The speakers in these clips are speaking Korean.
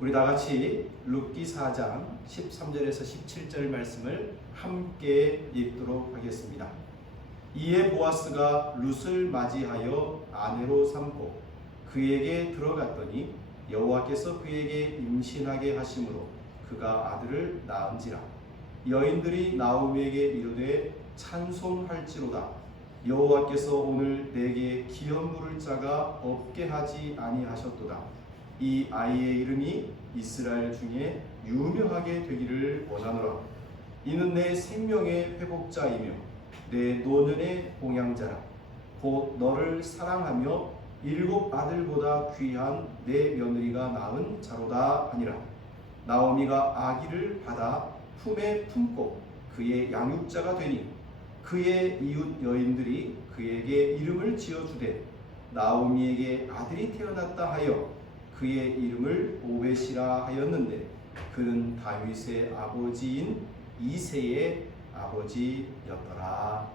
우리 다 같이 룻기 4장 13절에서 17절 말씀을 함께 읽도록 하겠습니다. 이에 보아스가 룻을 맞이하여 아내로 삼고 그에게 들어갔더니 여호와께서 그에게 임신하게 하심으로 그가 아들을 낳은지라. 여인들이 나오미에게 이르되 찬송할지로다. 여호와께서 오늘 내게 기업 물을 자가 없게 하지 아니하셨도다. 이 아이의 이름이 이스라엘 중에 유명하게 되기를 원하노라. 이는 내 생명의 회복자이며 내 노년의 봉양자라. 곧 너를 사랑하며 7 아들보다 귀한 내 며느리가 낳은 자로다 하니라. 나오미가 아기를 받아 품에 품고 그의 양육자가 되니 그의 이웃 여인들이 그에게 이름을 지어주되 나오미에게 아들이 태어났다 하여 그의 이름을 오벳이라 하였는데 그는 다윗의 아버지인 이새의 아버지였더라.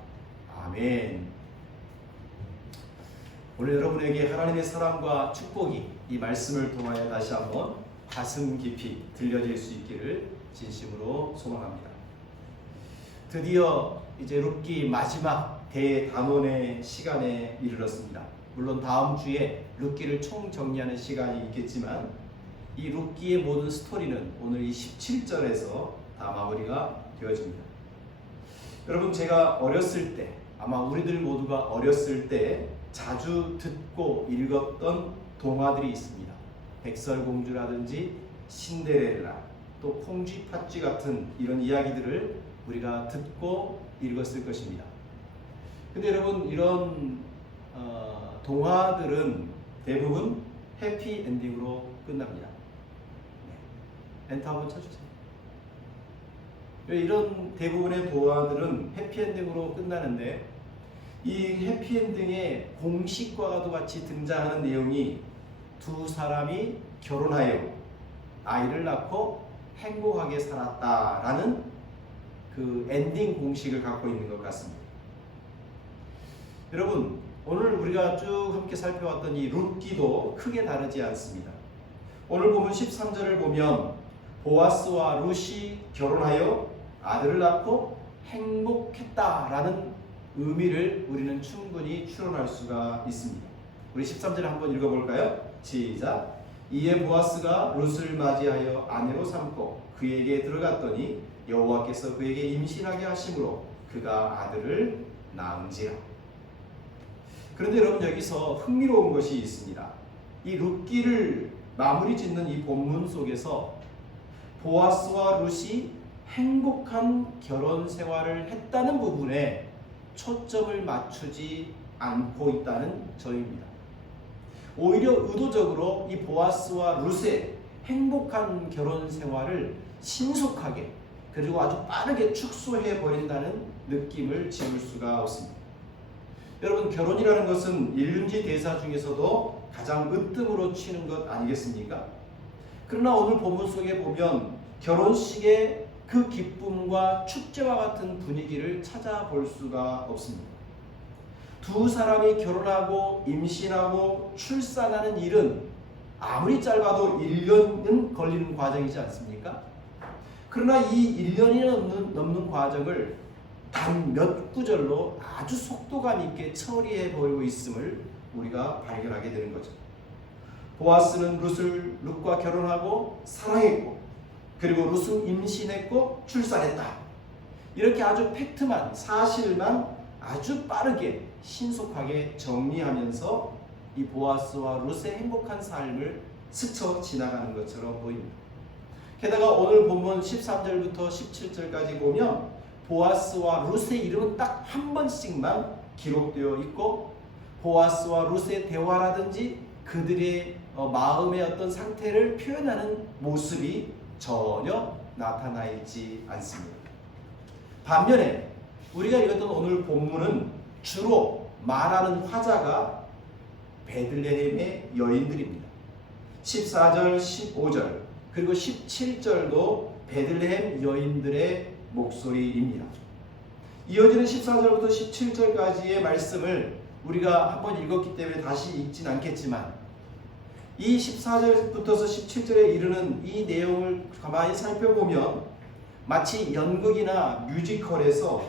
아멘. 오늘 여러분에게 하나님의 사랑과 축복이 이 말씀을 통하여 다시 한번 가슴 깊이 들려질 수 있기를 진심으로 소망합니다. 드디어 이제 룻기 마지막 대단원의 시간에 이르렀습니다. 물론 다음 주에 룻기를 총정리하는 시간이 있겠지만 이 룻기의 모든 스토리는 오늘 이 17절에서 다 마무리가 되어집니다. 여러분, 제가 어렸을 때, 아마 우리들 모두가 어렸을 때 자주 듣고 읽었던 동화들이 있습니다. 백설공주라든지 신데렐라, 또 콩쥐팥쥐 같은 이런 이야기들을 우리가 듣고 읽었을 것입니다. 근데 여러분, 이런 동화들은 대부분 해피 엔딩으로 끝납니다. 네. 엔터 한번 쳐주세요. 이런 대부분의 동화들은 해피 엔딩으로 끝나는데 이 해피 엔딩의 공식과도 같이 등장하는 내용이 두 사람이 결혼하여 아이를 낳고 행복하게 살았다라는 그 엔딩 공식을 갖고 있는 것 같습니다. 여러분, 오늘 우리가 쭉 함께 살펴왔던 이 룻기도 크게 다르지 않습니다. 오늘 보면 13절을 보면 보아스와 룻이 결혼하여 아들을 낳고 행복했다라는 의미를 우리는 충분히 추론할 수가 있습니다. 우리 13절 한번 읽어볼까요? 시작. 이에 보아스가 룻을 맞이하여 아내로 삼고 그에게 들어갔더니 여호와께서 그에게 임신하게 하심으로 그가 아들을 낳은지라. 그런데 여러분, 여기서 흥미로운 것이 있습니다. 이 룻기를 마무리 짓는 이 본문 속에서 보아스와 룻이 행복한 결혼 생활을 했다는 부분에 초점을 맞추지 않고 있다는 점입니다. 오히려 의도적으로 이 보아스와 룻의 행복한 결혼 생활을 신속하게 그리고 아주 빠르게 축소해 버린다는 느낌을 지울 수가 없습니다. 여러분, 결혼이라는 것은 일륜지 대사 중에서도 가장 으뜸으로 치는 것 아니겠습니까? 그러나 오늘 본문 속에 보면 결혼식의 그 기쁨과 축제와 같은 분위기를 찾아볼 수가 없습니다. 두 사람이 결혼하고 임신하고 출산하는 일은 아무리 짧아도 1년은 걸리는 과정이지 않습니까? 그러나 이 1년이 넘는 과정을 단 몇 구절로 아주 속도감 있게 처리해 버리고 있음을 우리가 발견하게 되는 거죠. 보아스는 룻과 결혼하고 사랑했고, 그리고 룻은 임신했고 출산했다. 이렇게 아주 팩트만, 사실만 아주 빠르게 신속하게 정리하면서 이 보아스와 룻의 행복한 삶을 스쳐 지나가는 것처럼 보입니다. 게다가 오늘 본문 13절부터 17절까지 보면 보아스와 룻의 이름은 딱 한 번씩만 기록되어 있고, 보아스와 룻의 대화라든지 그들의 마음의 어떤 상태를 표현하는 모습이 전혀 나타나 있지 않습니다. 반면에 우리가 읽었던 오늘 본문은 주로 말하는 화자가 베들레헴의 여인들입니다. 14절, 15절 그리고 17절도 베들레헴 여인들의 목소리입니다. 이어지는 14절부터 17절까지의 말씀을 우리가 한번 읽었기 때문에 다시 읽진 않겠지만, 이 14절부터서 17절에 이르는 이 내용을 가만히 살펴보면 마치 연극이나 뮤지컬에서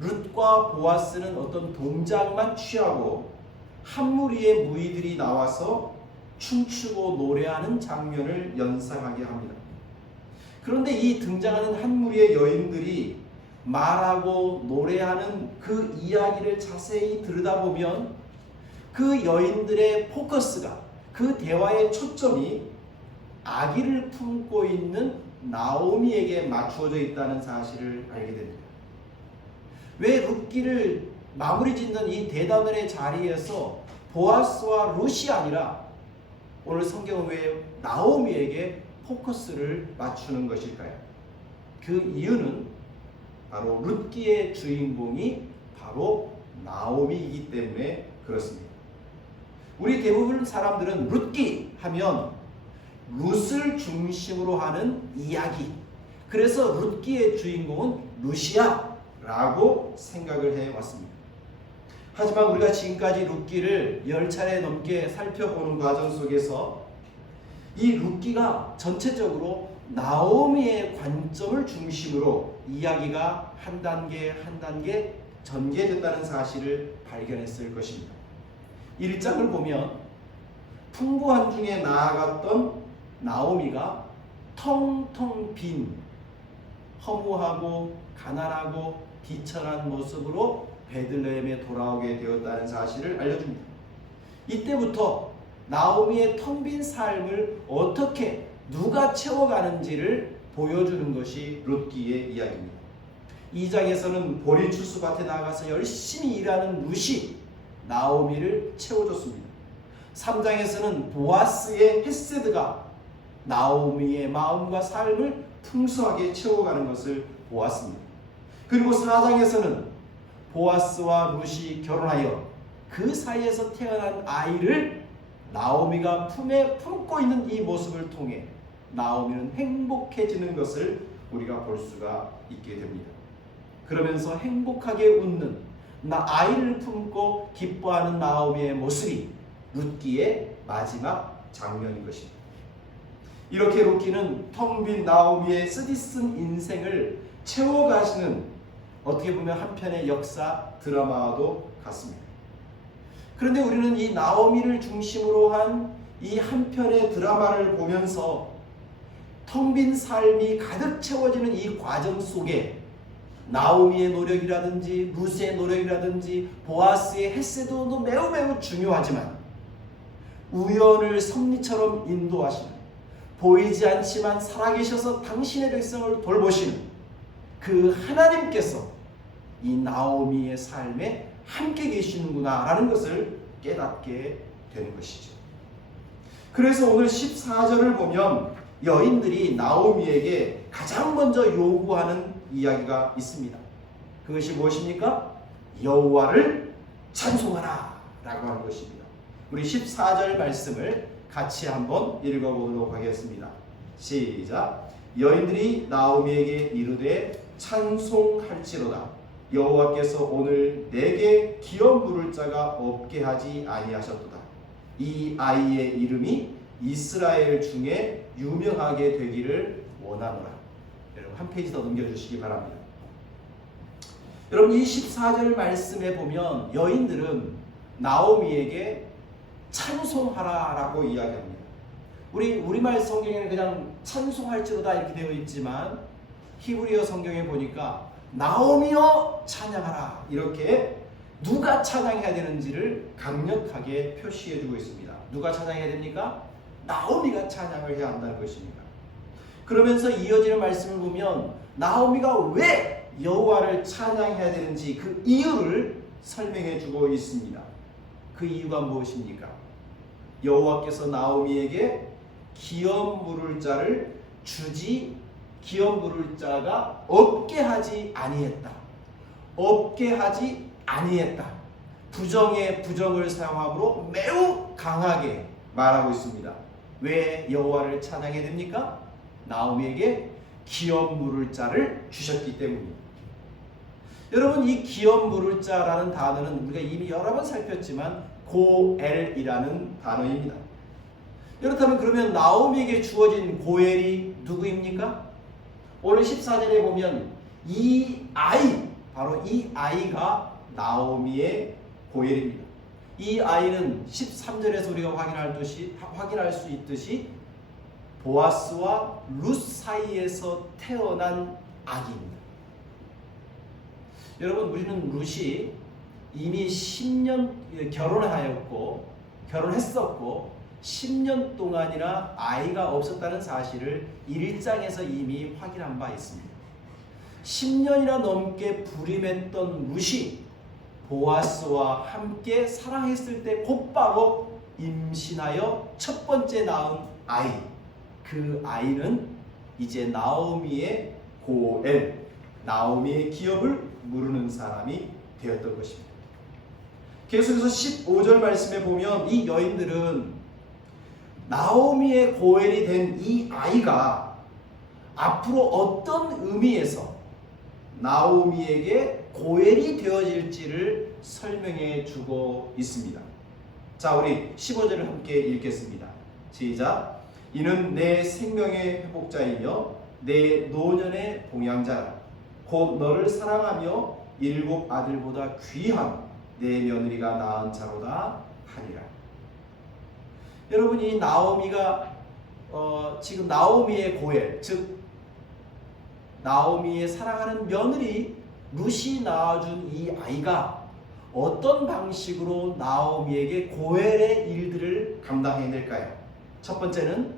룻과 보아스는 어떤 동작만 취하고 한 무리의 무희들이 나와서 춤추고 노래하는 장면을 연상하게 합니다. 그런데 이 등장하는 한 무리의 여인들이 말하고 노래하는 그 이야기를 자세히 들여다보면 그 여인들의 포커스가, 그 대화의 초점이 아기를 품고 있는 나오미에게 맞추어져 있다는 사실을 알게 됩니다. 왜 룻기를 마무리 짓는 이 대단원의 자리에서 보아스와 룻이 아니라 오늘 성경은 왜 나오미에게 포커스를 맞추는 것일까요? 그 이유는 바로 룻기의 주인공이 바로 나오미이기 때문에 그렇습니다. 우리 대부분 사람들은 룻기 하면 룻을 중심으로 하는 이야기, 그래서 룻기의 주인공은 룻이야 라고 생각을 해왔습니다. 하지만 우리가 지금까지 룻기를 10차례 넘게 살펴보는 과정 속에서 이 룻기가 전체적으로 나오미의 관점을 중심으로 이야기가 한 단계 한 단계 전개됐다는 사실을 발견했을 것입니다. 1장을 보면 풍부한 중에 나아갔던 나오미가 텅텅 빈 허무하고 가난하고 비천한 모습으로 베들레헴에 돌아오게 되었다는 사실을 알려줍니다. 이때부터 나오미의 텅 빈 삶을 어떻게 누가 채워가는지를 보여주는 것이 룻기의 이야기입니다. 2장에서는 보리 추수밭에 나가서 열심히 일하는 룻이 나오미를 채워줬습니다. 3장에서는 보아스의 헤세드가 나오미의 마음과 삶을 풍성하게 채워가는 것을 보았습니다. 그리고 4장에서는 보아스와 룻이 결혼하여 그 사이에서 태어난 아이를 나오미가 품에 품고 있는 이 모습을 통해 나오미는 행복해지는 것을 우리가 볼 수가 있게 됩니다. 그러면서 행복하게 웃는 아이를 품고 기뻐하는 나오미의 모습이 룻기의 마지막 장면인 것입니다. 이렇게 룻기는 텅 빈 나오미의 쓰디쓴 인생을 채워가시는, 어떻게 보면 한편의 역사 드라마와도 같습니다. 그런데 우리는 이 나오미를 중심으로 한 이 한편의 드라마를 보면서 텅 빈 삶이 가득 채워지는 이 과정 속에 나오미의 노력이라든지 룻의 노력이라든지 보아스의 헤세드도 매우 중요하지만 우연을 섭리처럼 인도하시는, 보이지 않지만 살아계셔서 당신의 백성을 돌보시는 그 하나님께서 이 나오미의 삶에 함께 계시는구나 라는 것을 깨닫게 되는 것이죠. 그래서 오늘 14절을 보면 여인들이 나오미에게 가장 먼저 요구하는 이야기가 있습니다. 그것이 무엇입니까? 여호와를 찬송하라 라고 하는 것입니다. 우리 14절 말씀을 같이 한번 읽어보도록 하겠습니다. 시작. 여인들이 나오미에게 이르되 찬송할지로다. 여호와께서 오늘 내게 기업 물을 자가 없게 하지 아니하셨도다. 이 아이의 이름이 이스라엘 중에 유명하게 되기를 원하노라. 여러분 한 페이지 더 넘겨주시기 바랍니다. 여러분 이 14절 말씀에 보면 여인들은 나오미에게 찬송하라 라고 이야기합니다. 우리말 성경에는 그냥 찬송할지로다 이렇게 되어 있지만 히브리어 성경에 보니까 나오미여 찬양하라, 이렇게 누가 찬양해야 되는지를 강력하게 표시해주고 있습니다. 누가 찬양해야 됩니까? 나오미가 찬양을 해야 한다는 것입니다. 그러면서 이어지는 말씀을 보면 나오미가 왜 여호와를 찬양해야 되는지 그 이유를 설명해주고 있습니다. 그 이유가 무엇입니까? 여호와께서 나오미에게 기업 물을 자를 주지, 기업 물을 자가 없게 하지 아니했다. 없게 하지 아니했다. 부정에 부정을 사용함으로 매우 강하게 말하고 있습니다. 왜 여호와를 찬양해야 됩니까? 나오미에게 기업 물을 자를 주셨기 때문입니다. 여러분 이 기업 물을 자라는 단어는 우리가 이미 여러 번 살폈지만 고엘이라는 단어입니다. 이렇다면 그러면 나오미에게 주어진 고엘이 누구입니까? 오늘 14절에 보면 이 아이, 바로 이 아이가 나오미의 고엘입니다. 이 아이는 13절에서 우리가 확인할 수 있듯이 보아스와 룻 사이에서 태어난 아기입니다. 여러분, 우리는 룻이 이미 10년 결혼했었고 10년 동안이나 아이가 없었다는 사실을 1장에서 이미 확인한 바 있습니다. 10년이나 넘게 불임했던 룻이 보아스와 함께 사랑했을 때 곧바로 임신하여 첫 번째 낳은 아이, 그 아이는 이제 나오미의 고엘, 나오미의 기업을 무르는 사람이 되었던 것입니다. 계속해서 15절 말씀에 보면 이 여인들은 나오미의 고엘이 된 이 아이가 앞으로 어떤 의미에서 나오미에게 고엘이 되어질지를 설명해 주고 있습니다. 자, 우리 15절을 함께 읽겠습니다. 시작. 이는 내 생명의 회복자이며 내 노년의 봉양자라. 곧 너를 사랑하며 7 아들보다 귀한 내 며느리가 낳은 자로다 하니라. 여러분, 이 나오미가 지금 나오미의 고엘, 즉 나오미의 사랑하는 며느리 룻이 낳아준 이 아이가 어떤 방식으로 나오미에게 고엘의 일들을 감당해낼까요? 첫 번째는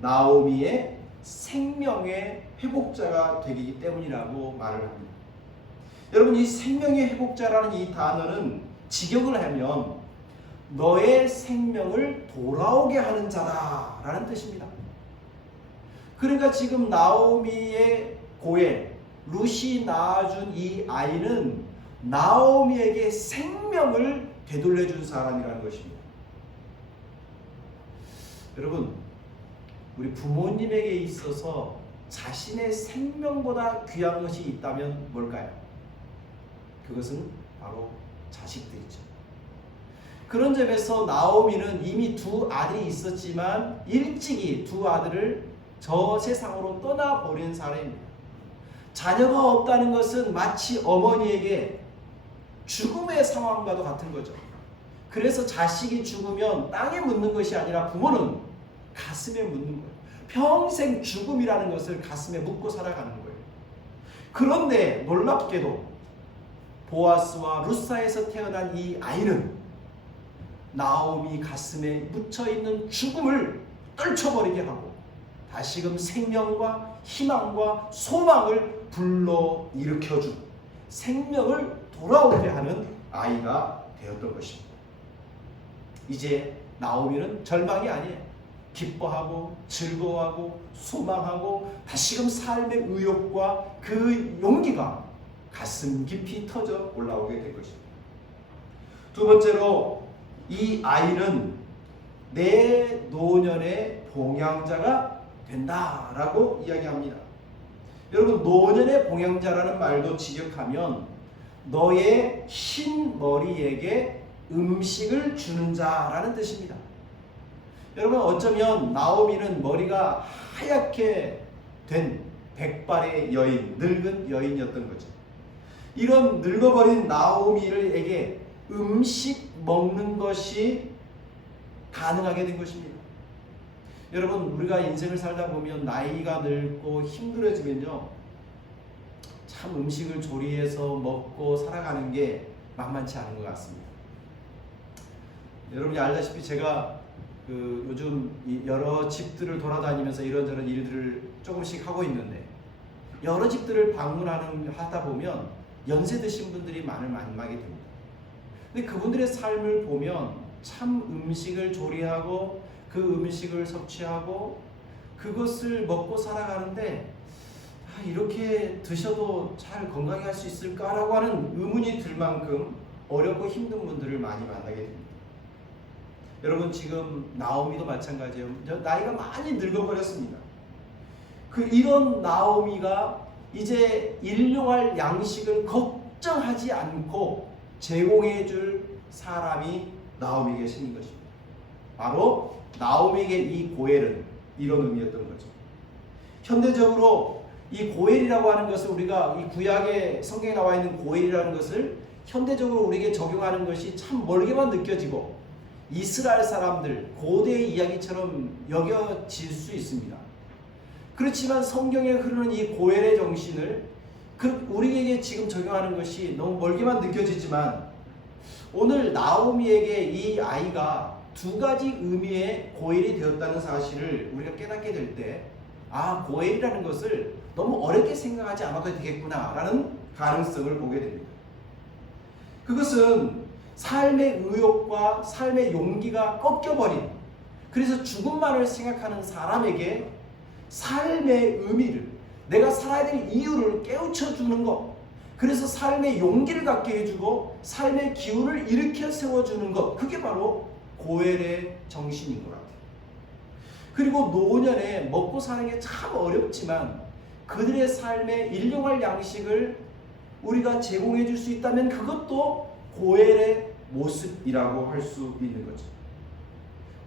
나오미의 생명의 회복자가 되기 때문이라고 말을 합니다. 여러분, 이 생명의 회복자라는 이 단어는 직역을 하면 너의 생명을 돌아오게 하는 자다라는 뜻입니다. 그러니까 지금 나오미의 고엘, 룻이 낳아준 이 아이는 나오미에게 생명을 되돌려준 사람이라는 것입니다. 여러분, 우리 부모님에게 있어서 자신의 생명보다 귀한 것이 있다면 뭘까요? 그것은 바로 자식들이죠. 그런 점에서 나오미는 이미 2 아들이 있었지만 일찍이 2 아들을 저 세상으로 떠나버린 사람입니다. 자녀가 없다는 것은 마치 어머니에게 죽음의 상황과도 같은 거죠. 그래서 자식이 죽으면 땅에 묻는 것이 아니라 부모는 가슴에 묻는 거예요. 평생 죽음이라는 것을 가슴에 묻고 살아가는 거예요. 그런데 놀랍게도 보아스와 룻 사이에서 태어난 이 아이는 나오미 가슴에 묻혀있는 죽음을 떨쳐버리게 하고 다시금 생명과 희망과 소망을 불러일으켜준, 생명을 돌아오게 하는 아이가 되었던 것입니다. 이제 나오미는 절망이 아니에요. 기뻐하고 즐거워하고 소망하고 다시금 삶의 의욕과 그 용기가 가슴 깊이 터져 올라오게 될 것입니다. 두 번째로 이 아이는 내 노년의 봉양자가 된다라고 이야기합니다. 여러분, 노년의 봉양자라는 말도 직역하면 너의 흰 머리에게 음식을 주는 자라는 뜻입니다. 여러분, 어쩌면 나오미는 머리가 하얗게 된 백발의 여인, 늙은 여인이었던 거죠. 이런 늙어버린 나오미에게 음식 먹는 것이 가능하게 된 것입니다. 여러분, 우리가 인생을 살다 보면 나이가 늙고 힘들어지면요, 참 음식을 조리해서 먹고 살아가는 게 만만치 않은 것 같습니다. 여러분이 알다시피 제가 요즘 여러 집들을 돌아다니면서 이런저런 일들을 조금씩 하고 있는데, 여러 집들을 하다 보면 연세 드신 분들이 만나게 됩니다. 근데 그분들의 삶을 보면 참 음식을 조리하고 그 음식을 섭취하고 그것을 먹고 살아가는데 이렇게 드셔도 잘 건강히 할 수 있을까라고 하는 의문이 들 만큼 어렵고 힘든 분들을 많이 만나게 됩니다. 여러분, 지금 나오미도 마찬가지예요. 나이가 많이 늙어버렸습니다. 이런 나오미가 이제 일용할 양식을 걱정하지 않고 제공해 줄 사람이 나오미에게 생긴 것입니다. 바로 나오미에게 이 고엘은 이런 의미였던 거죠. 현대적으로 이 고엘이라고 하는 것을 우리가 이 구약의 성경에 나와 있는 고엘이라는 것을 현대적으로 우리에게 적용하는 것이 참 멀게만 느껴지고 이스라엘 사람들 고대의 이야기처럼 여겨질 수 있습니다. 그렇지만 성경에 흐르는 이 고엘의 정신을 우리에게 지금 적용하는 것이 너무 멀게만 느껴지지만 오늘 나오미에게 이 아이가 두 가지 의미의 고엘이 되었다는 사실을 우리가 깨닫게 될 때 고엘이라는 것을 너무 어렵게 생각하지 않아도 되겠구나 라는 가능성을 보게 됩니다. 그것은 삶의 의욕과 삶의 용기가 꺾여버린, 그래서 죽음만을 생각하는 사람에게 삶의 의미를, 내가 살아야 될 이유를 깨우쳐주는 것, 그래서 삶의 용기를 갖게 해주고 삶의 기운을 일으켜 세워주는 것, 그게 바로 고엘의 정신인 것 같아요. 그리고 노년에 먹고 사는 게 참 어렵지만 그들의 삶에 일용할 양식을 우리가 제공해 줄 수 있다면 그것도 고엘의 모습이라고 할 수 있는 거죠.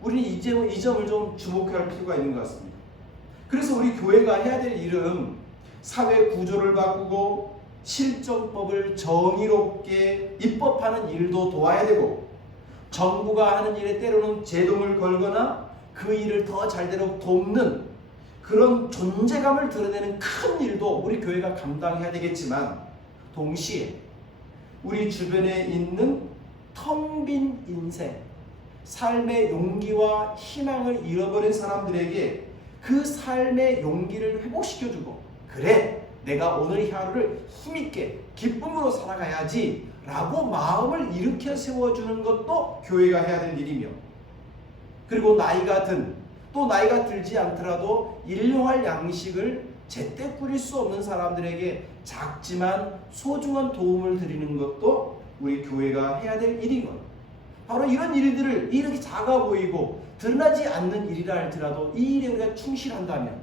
우리는 이 점을 좀 주목할 필요가 있는 것 같습니다. 그래서 우리 교회가 해야 될 일은 사회 구조를 바꾸고 실정법을 정의롭게 입법하는 일도 도와야 되고, 정부가 하는 일에 때로는 제동을 걸거나 그 일을 더 잘되도록 돕는 그런 존재감을 드러내는 큰 일도 우리 교회가 감당해야 되겠지만, 동시에 우리 주변에 있는 텅 빈 인생, 삶의 용기와 희망을 잃어버린 사람들에게 그 삶의 용기를 회복시켜주고, 그래 내가 오늘 하루를 힘있게 기쁨으로 살아가야지 라고 마음을 일으켜 세워주는 것도 교회가 해야 될 일이며, 그리고 나이가 들지 않더라도 일용할 양식을 제때 꾸릴 수 없는 사람들에게 작지만 소중한 도움을 드리는 것도 우리 교회가 해야 될 일인 것. 바로 이런 일들을, 이렇게 작아 보이고 드러나지 않는 일이라 할지라도 이 일에 우리가 충실한다면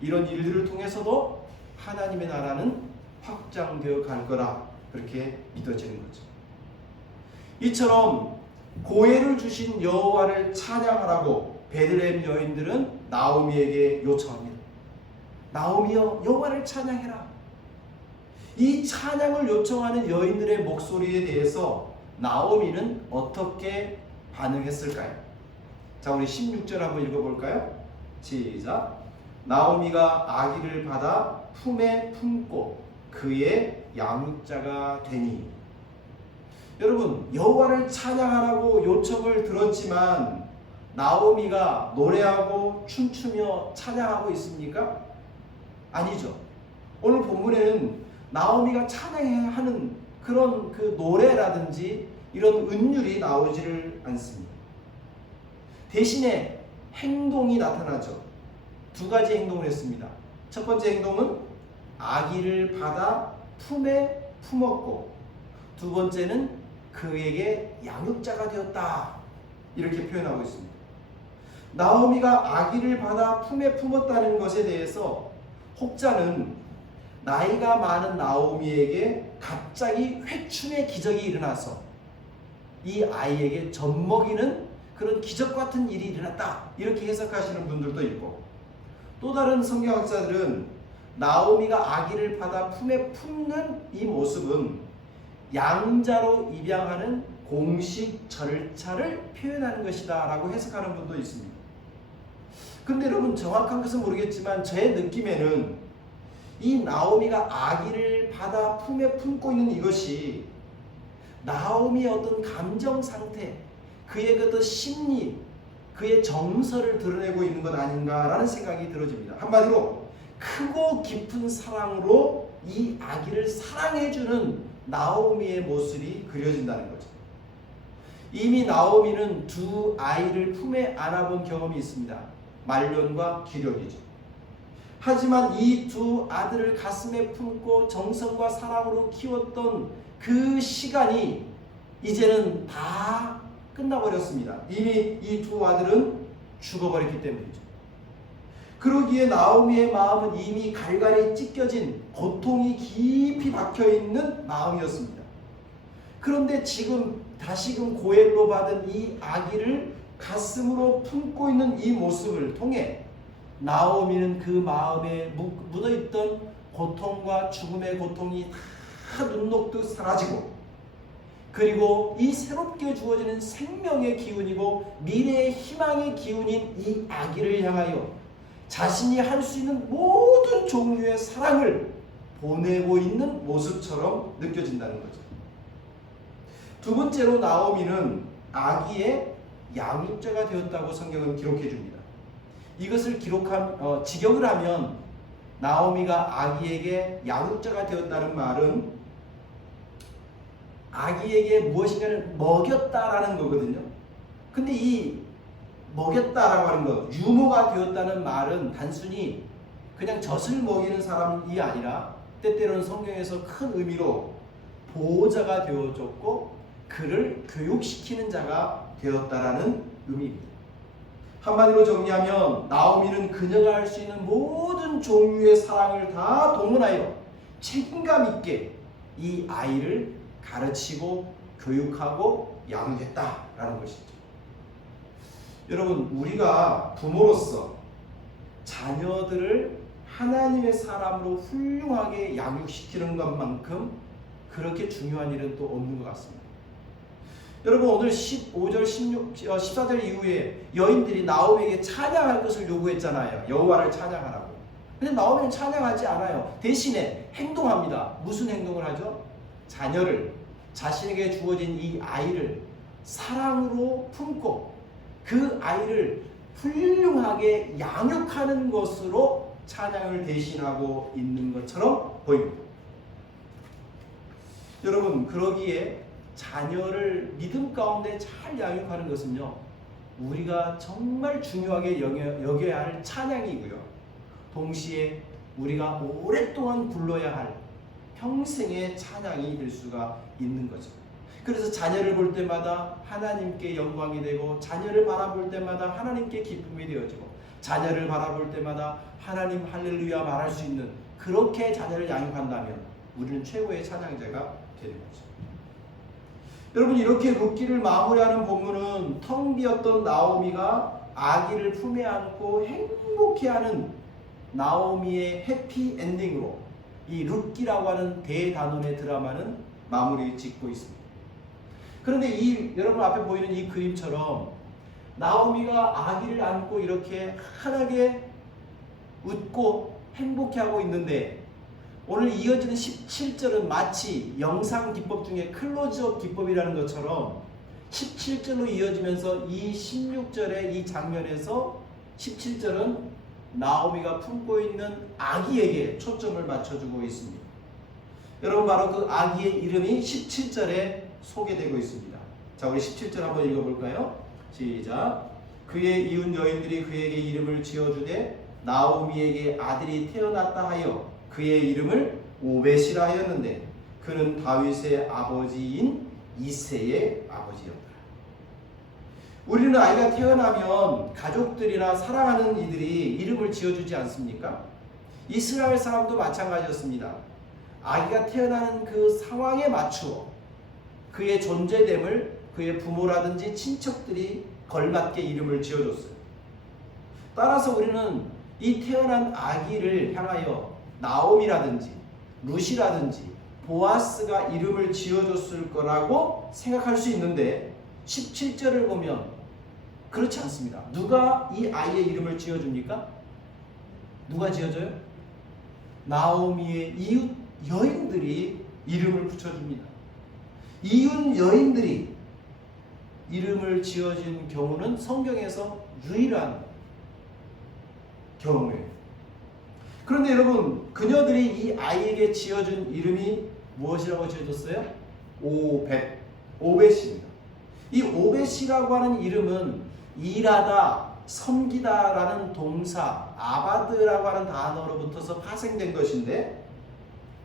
이런 일들을 통해서도 하나님의 나라는 확장되어 갈 거라 그렇게 믿어지는 거죠. 이처럼 고엘을 주신 여호와를 찬양하라고 베들레헴 여인들은 나오미에게 요청합니다. 나오미여, 여호와를 찬양해라. 이 찬양을 요청하는 여인들의 목소리에 대해서 나오미는 어떻게 반응했을까요? 자, 우리 16절 한번 읽어볼까요? 시작. 나오미가 아기를 받아 품에 품고 그의 양육자가 되니. 여러분, 여호와를 찬양하라고 요청을 들었지만 나오미가 노래하고 춤추며 찬양하고 있습니까? 아니죠. 오늘 본문에는 나오미가 찬양하는 그런 그 노래라든지 이런 은율이 나오지를 않습니다. 대신에 행동이 나타나죠. 두 가지 행동을 했습니다. 첫 번째 행동은 아기를 받아 품에 품었고, 두 번째는 그에게 양육자가 되었다, 이렇게 표현하고 있습니다. 나오미가 아기를 받아 품에 품었다는 것에 대해서 혹자는 나이가 많은 나오미에게 갑자기 회춘의 기적이 일어나서 이 아이에게 젖먹이는 그런 기적 같은 일이 일어났다, 이렇게 해석하시는 분들도 있고, 또 다른 성경학자들은 나오미가 아기를 받아 품에 품는 이 모습은 양자로 입양하는 공식 절차를 표현하는 것이다 라고 해석하는 분도 있습니다. 그런데 여러분, 정확한 것은 모르겠지만 제 느낌에는 이 나오미가 아기를 받아 품에 품고 있는 이것이 나오미의 어떤 감정 상태, 그의 그 어떤 심리, 그의 정서를 드러내고 있는 것 아닌가라는 생각이 들어집니다. 한마디로 크고 깊은 사랑으로 이 아기를 사랑해주는 나오미의 모습이 그려진다는 거죠. 이미 나오미는 두 아이를 품에 안아본 경험이 있습니다. 말년과 기력이죠. 하지만 이 두 아들을 가슴에 품고 정성과 사랑으로 키웠던 그 시간이 이제는 다 끝나버렸습니다. 이미 이 두 아들은 죽어버렸기 때문이죠. 그러기에 나오미의 마음은 이미 갈갈이 찢겨진 고통이 깊이 박혀있는 마음이었습니다. 그런데 지금 다시금 고엘로 받은 이 아기를 가슴으로 품고 있는 이 모습을 통해 나오미는 그 마음에 묻어있던 고통과 죽음의 고통이 다 눈 녹듯 사라지고, 그리고 이 새롭게 주어지는 생명의 기운이고 미래의 희망의 기운인 이 아기를 향하여 자신이 할 수 있는 모든 종류의 사랑을 보내고 있는 모습처럼 느껴진다는 거죠. 두 번째로 나오미는 아기의 양육자가 되었다고 성경은 기록해 줍니다. 이것을 직역을 하면 나오미가 아기에게 양육자가 되었다는 말은 아기에게 무엇인가를 먹였다라는 거거든요. 근데 이 먹였다라고 하는 것, 유모가 되었다는 말은 단순히 그냥 젖을 먹이는 사람이 아니라 때때로는 성경에서 큰 의미로 보호자가 되어줬고 그를 교육시키는 자가 되었다라는 의미입니다. 한마디로 정리하면 나오미는 그녀가 할 수 있는 모든 종류의 사랑을 다 동원하여 책임감 있게 이 아이를 가르치고 교육하고 양육했다라는 것이죠. 여러분, 우리가 부모로서 자녀들을 하나님의 사람으로 훌륭하게 양육시키는 것만큼 그렇게 중요한 일은 또 없는 것 같습니다. 여러분, 오늘 15절, 14절 이후에 여인들이 나오미에게 찬양할 것을 요구했잖아요. 여호와를 찬양하라고. 근데 나오미는 찬양하지 않아요. 대신에 행동합니다. 무슨 행동을 하죠? 자신에게 주어진 이 아이를 사랑으로 품고 그 아이를 훌륭하게 양육하는 것으로 찬양을 대신하고 있는 것처럼 보입니다. 여러분, 그러기에 자녀를 믿음 가운데 잘 양육하는 것은요, 우리가 정말 중요하게 여겨야 할 찬양이고요, 동시에 우리가 오랫동안 불러야 할 평생의 찬양이 될 수가 있는 거죠. 그래서 자녀를 볼 때마다 하나님께 영광이 되고, 자녀를 바라볼 때마다 하나님께 기쁨이 되어지고, 자녀를 바라볼 때마다 하나님 할렐루야 말할 수 있는, 그렇게 자녀를 양육한다면 우리는 최고의 찬양자가 되는 거죠. 여러분, 이렇게 룻기를 마무리하는 본문은 텅 비었던 나오미가 아기를 품에 안고 행복해하는 나오미의 해피 엔딩으로 이 룻기라고 하는 대단원의 드라마는 마무리 짓고 있습니다. 그런데 여러분 앞에 보이는 이 그림처럼 나오미가 아기를 안고 이렇게 환하게 웃고 행복해하고 있는데, 오늘 이어지는 17절은 마치 영상 기법 중에 클로즈업 기법이라는 것처럼 17절로 이어지면서 이 16절의 이 장면에서 17절은 나오미가 품고 있는 아기에게 초점을 맞춰주고 있습니다. 여러분, 바로 그 아기의 이름이 17절에 소개되고 있습니다. 자, 우리 17절 한번 읽어볼까요? 시작. 그의 이웃 여인들이 그에게 이름을 지어주되 나오미에게 아들이 태어났다 하여 그의 이름을 오벳이라 하였는데 그는 다윗의 아버지인 이새의 아버지였다. 우리는 아이가 태어나면 가족들이나 사랑하는 이들이 이름을 지어주지 않습니까? 이스라엘 사람도 마찬가지였습니다. 아기가 태어나는 그 상황에 맞추어 그의 존재됨을 그의 부모라든지 친척들이 걸맞게 이름을 지어줬어요. 따라서 우리는 이 태어난 아기를 향하여 나오미라든지 룻이라든지 보아스가 이름을 지어줬을 거라고 생각할 수 있는데 17절을 보면 그렇지 않습니다. 누가 이 아이의 이름을 지어줍니까? 누가 지어줘요? 나오미의 이웃 여인들이 이름을 붙여줍니다. 이웃 여인들이 이름을 지어준 경우는 성경에서 유일한 경우예요. 그런데 여러분, 그녀들이 이 아이에게 지어준 이름이 무엇이라고 지어줬어요? 오벳입니다. 이 오벳이라고 하는 이름은 일하다, 섬기다라는 동사 아바드라고 하는 단어로 붙어서 파생된 것인데,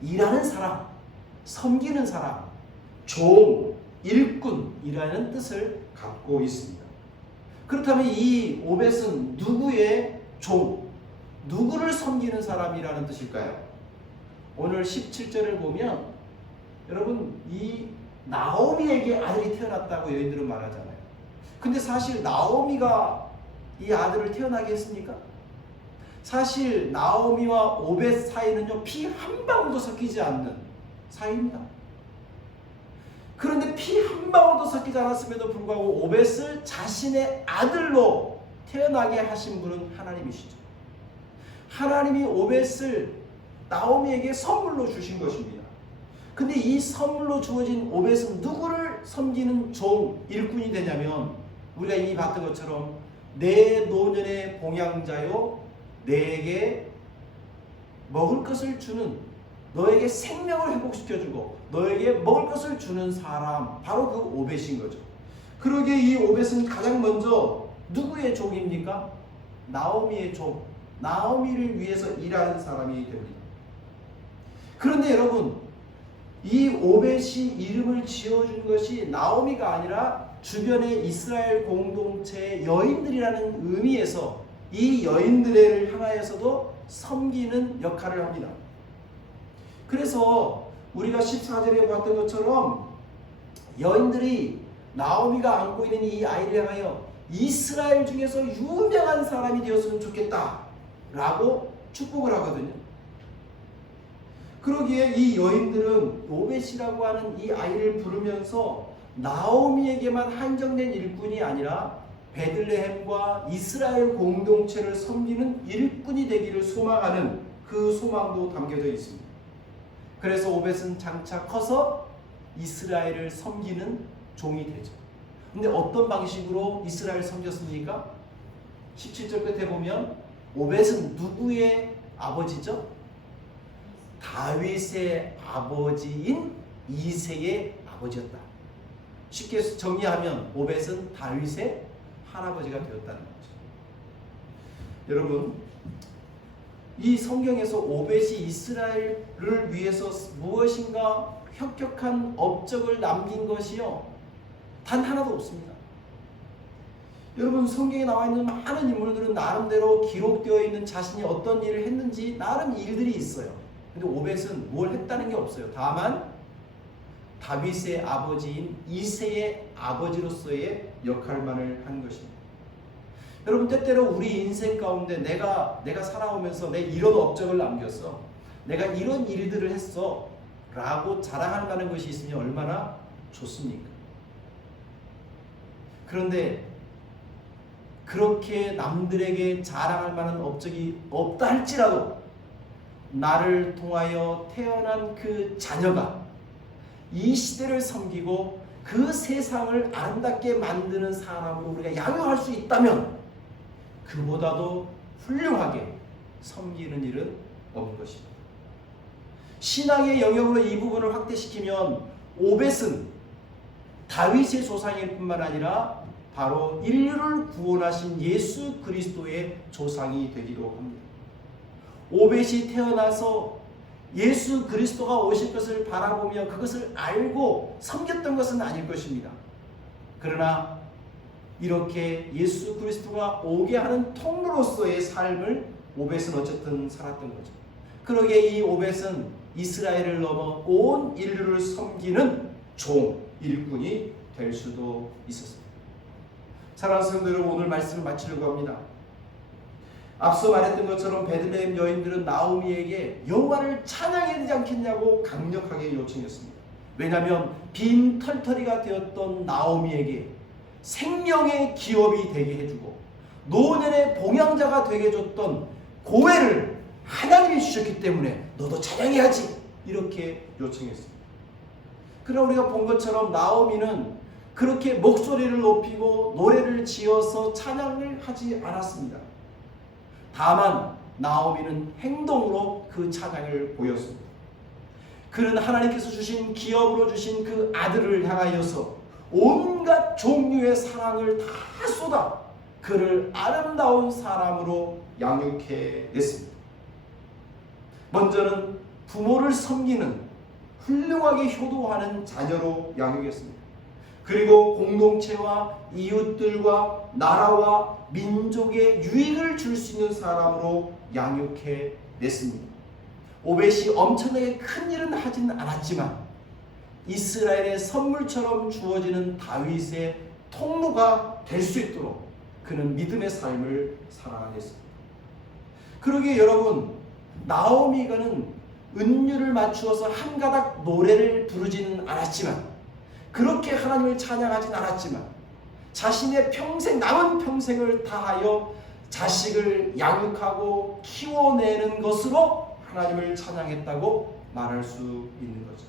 일하는 사람, 섬기는 사람, 종, 일꾼이라는 뜻을 갖고 있습니다. 그렇다면 이 오벳은 누구의 종, 누구를 섬기는 사람이라는 뜻일까요? 오늘 17절을 보면 여러분, 이 나오미에게 아들이 태어났다고 여인들은 말하잖아요. 근데 사실 나오미가 이 아들을 태어나게 했습니까? 사실 나오미와 오벳 사이는요, 피 한 방울도 섞이지 않는 사이입니다. 그런데 피 한 방울도 섞이지 않았음에도 불구하고 오벳을 자신의 아들로 태어나게 하신 분은 하나님이시죠. 하나님이 오벳을 나오미에게 선물로 주신 것입니다. 근데 이 선물로 주어진 오벳은 누구를 섬기는 종, 일꾼이 되냐면, 우리가 이미 봤던 것처럼 내 노년의 봉양자요, 내게 먹을 것을 주는, 너에게 생명을 회복시켜주고 너에게 먹을 것을 주는 사람, 바로 그 오벳인 거죠. 그러기에 이 오벳은 가장 먼저 누구의 종입니까? 나오미의 종, 나오미를 위해서 일하는 사람이 됩니다. 그런데 여러분, 이 오벳이 이름을 지어준 것이 나오미가 아니라 주변의 이스라엘 공동체의 여인들이라는 의미에서 이 여인들을 향하여서도 섬기는 역할을 합니다. 그래서 우리가 14절에 봤던 것처럼 여인들이 나오미가 안고 있는 이 아이를 향하여 이스라엘 중에서 유명한 사람이 되었으면 좋겠다 라고 축복을 하거든요. 그러기에 이 여인들은 오벳이라고 하는 이 아이를 부르면서 나오미에게만 한정된 일꾼이 아니라 베들레헴과 이스라엘 공동체를 섬기는 일꾼이 되기를 소망하는 그 소망도 담겨져 있습니다. 그래서 오벳은 장차 커서 이스라엘을 섬기는 종이 되죠. 근데 어떤 방식으로 이스라엘을 섬겼습니까? 17절 끝에 보면 오벳은 누구의 아버지죠? 다윗의 아버지인 이새의 아버지였다. 쉽게 정리하면 오벳은 다윗의 할아버지가 되었다는 거죠. 여러분, 이 성경에서 오벳이 이스라엘을 위해서 무엇인가 혁혁한 업적을 남긴 것이요, 단 하나도 없습니다. 여러분, 성경에 나와 있는 많은 인물들은 나름대로 기록되어 있는 자신이 어떤 일을 했는지 나름 일들이 있어요. 근데 오벳은 뭘 했다는 게 없어요. 다만 다윗의 아버지인 이새의 아버지로서의 역할만을 한 것입니다. 여러분, 때때로 우리 인생 가운데 내가 살아오면서 내 이런 업적을 남겼어, 내가 이런 일들을 했어 라고 자랑할 만한 것이 있으면 얼마나 좋습니까? 그런데 그렇게 남들에게 자랑할 만한 업적이 없다 할지라도 나를 통하여 태어난 그 자녀가 이 시대를 섬기고 그 세상을 아름답게 만드는 사람으로 우리가 양육할 수 있다면 그보다도 훌륭하게 섬기는 일은 없는 것입니다. 신앙의 영역으로 이 부분을 확대시키면 오벳은 다윗의 조상일 뿐만 아니라 바로 인류를 구원하신 예수 그리스도의 조상이 되기도 합니다. 오벳이 태어나서 예수 그리스도가 오실 것을 바라보며 그것을 알고 섬겼던 것은 아닐 것입니다. 그러나 이렇게 예수 그리스도가 오게 하는 통로로서의 삶을 오벳은 어쨌든 살았던 거죠. 그러기에 이 오벳은 이스라엘을 넘어 온 인류를 섬기는 종, 일꾼이 될 수도 있었습니다. 사랑하는 성도 여러분, 오늘 말씀을 마치려고 합니다. 앞서 말했던 것처럼 베들레헴 여인들은 나오미에게 여호와를 찬양해야 되지 않겠냐고 강력하게 요청했습니다. 왜냐하면 빈 털터리가 되었던 나오미에게 생명의 기업이 되게 해주고 노년의 봉양자가 되게 해줬던 고해를 하나님이 주셨기 때문에 너도 찬양해야지, 이렇게 요청했습니다. 그러나 우리가 본 것처럼 나오미는 그렇게 목소리를 높이고 노래를 지어서 찬양을 하지 않았습니다. 다만 나오미는 행동으로 그 찬양을 보였습니다. 그는 하나님께서 주신 기업으로 주신 그 아들을 향하여서 온갖 종류의 사랑을 다 쏟아 그를 아름다운 사람으로 양육해 냈습니다. 먼저는 부모를 섬기는 훌륭하게 효도하는 자녀로 양육했습니다. 그리고 공동체와 이웃들과 나라와 민족의 유익을 줄 수 있는 사람으로 양육해 냈습니다. 오벳이 엄청나게 큰 일은 하지는 않았지만 이스라엘의 선물처럼 주어지는 다윗의 통로가 될 수 있도록 그는 믿음의 삶을 살아가겠습니다. 그러기에 여러분, 나오미가는 은유를 맞추어서 한 가닥 노래를 부르지는 않았지만, 그렇게 하나님을 찬양하진 않았지만, 자신의 평생, 남은 평생을 다하여 자식을 양육하고 키워내는 것으로 하나님을 찬양했다고 말할 수 있는 거죠.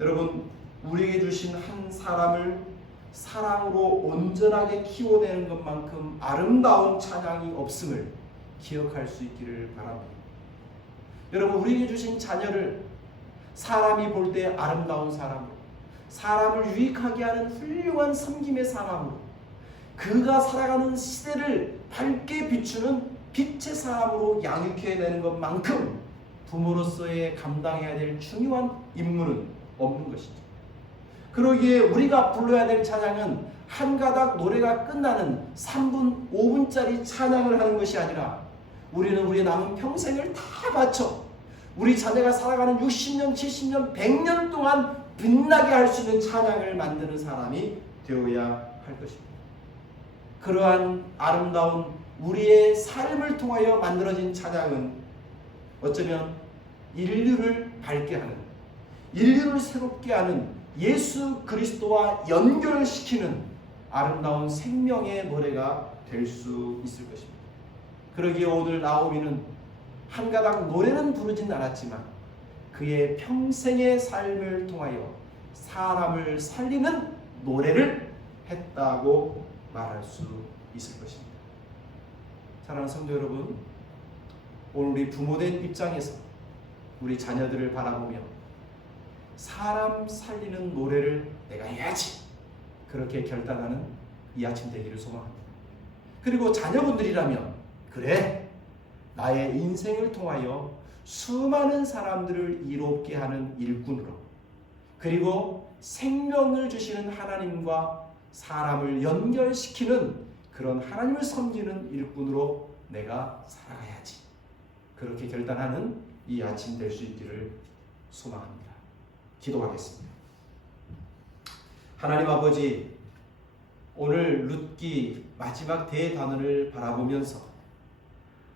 여러분, 우리에게 주신 한 사람을 사랑으로 온전하게 키워내는 것만큼 아름다운 찬양이 없음을 기억할 수 있기를 바랍니다. 여러분, 우리에게 주신 자녀를 사람이 볼 때 아름다운 사람으로, 사람을 유익하게 하는 훌륭한 섬김의 사람으로, 그가 살아가는 시대를 밝게 비추는 빛의 사람으로 양육해내는 것만큼 부모로서의 감당해야 될 중요한 임무는 없는 것이죠. 그러기에 우리가 불러야 될 찬양은 한 가닥 노래가 끝나는 3분, 5분짜리 찬양을 하는 것이 아니라, 우리는 우리의 남은 평생을 다 바쳐 우리 자녀가 살아가는 60년, 70년, 100년 동안 빛나게 할 수 있는 찬양을 만드는 사람이 되어야 할 것입니다. 그러한 아름다운 우리의 삶을 통하여 만들어진 찬양은 어쩌면 인류를 밝게 하는, 인류를 새롭게 하는 예수 그리스도와 연결시키는 아름다운 생명의 노래가 될 수 있을 것입니다. 그러기에 오늘 나오미는 한 가닥 노래는 부르진 않았지만 그의 평생의 삶을 통하여 사람을 살리는 노래를 했다고 말할 수 있을 것입니다. 사랑하는 성도 여러분, 오늘 우리 부모된 입장에서 우리 자녀들을 바라보며 사람 살리는 노래를 내가 해야지, 그렇게 결단하는 이 아침 되기를 소망합니다. 그리고 자녀분들이라면, 그래, 나의 인생을 통하여 수많은 사람들을 이롭게 하는 일꾼으로, 그리고 생명을 주시는 하나님과 사람을 연결시키는 그런 하나님을 섬기는 일꾼으로 내가 살아가야지, 그렇게 결단하는 이 아침 될 수 있기를 소망합니다. 기도하겠습니다. 하나님 아버지, 오늘 룻기 마지막 대단원을 바라보면서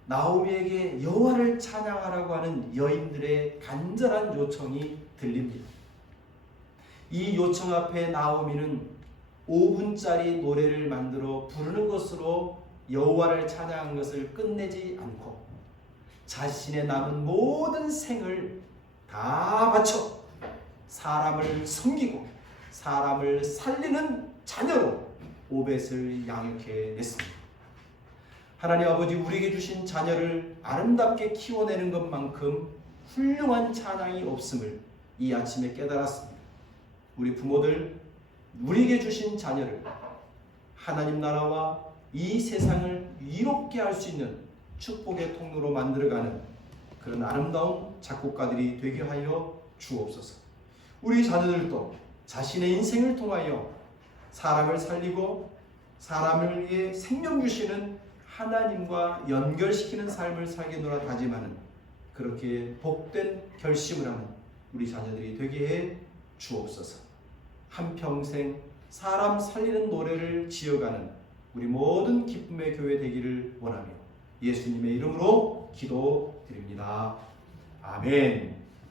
나오미에게 여호와를 찬양하라고 하는 여인들의 간절한 요청이 들립니다. 이 요청 앞에 나오미는 5분짜리 노래를 만들어 부르는 것으로 여호와를 찬양한 것을 끝내지 않고 자신의 남은 모든 생을 다 바쳐 사람을 섬기고 사람을 살리는 자녀로 오벳을 양육해 냈습니다. 하나님 아버지, 우리에게 주신 자녀를 아름답게 키워내는 것만큼 훌륭한 찬양이 없음을 이 아침에 깨달았습니다. 우리 부모들, 우리에게 주신 자녀를 하나님 나라와 이 세상을 이롭게 할 수 있는 축복의 통로로 만들어가는 그런 아름다운 작곡가들이 되게 하여 주옵소서. 우리 자녀들도 자신의 인생을 통하여 사람을 살리고 사람을 위해 생명 주시는 하나님과 연결시키는 삶을 살겠노라 다짐하는, 그렇게 복된 결심을 하는 우리 자녀들이 되게 해 주옵소서. 한평생 사람 살리는 노래를 지어가는 우리 모든 기쁨의 교회 되기를 원하며 예수님의 이름으로 기도드립니다. 아멘.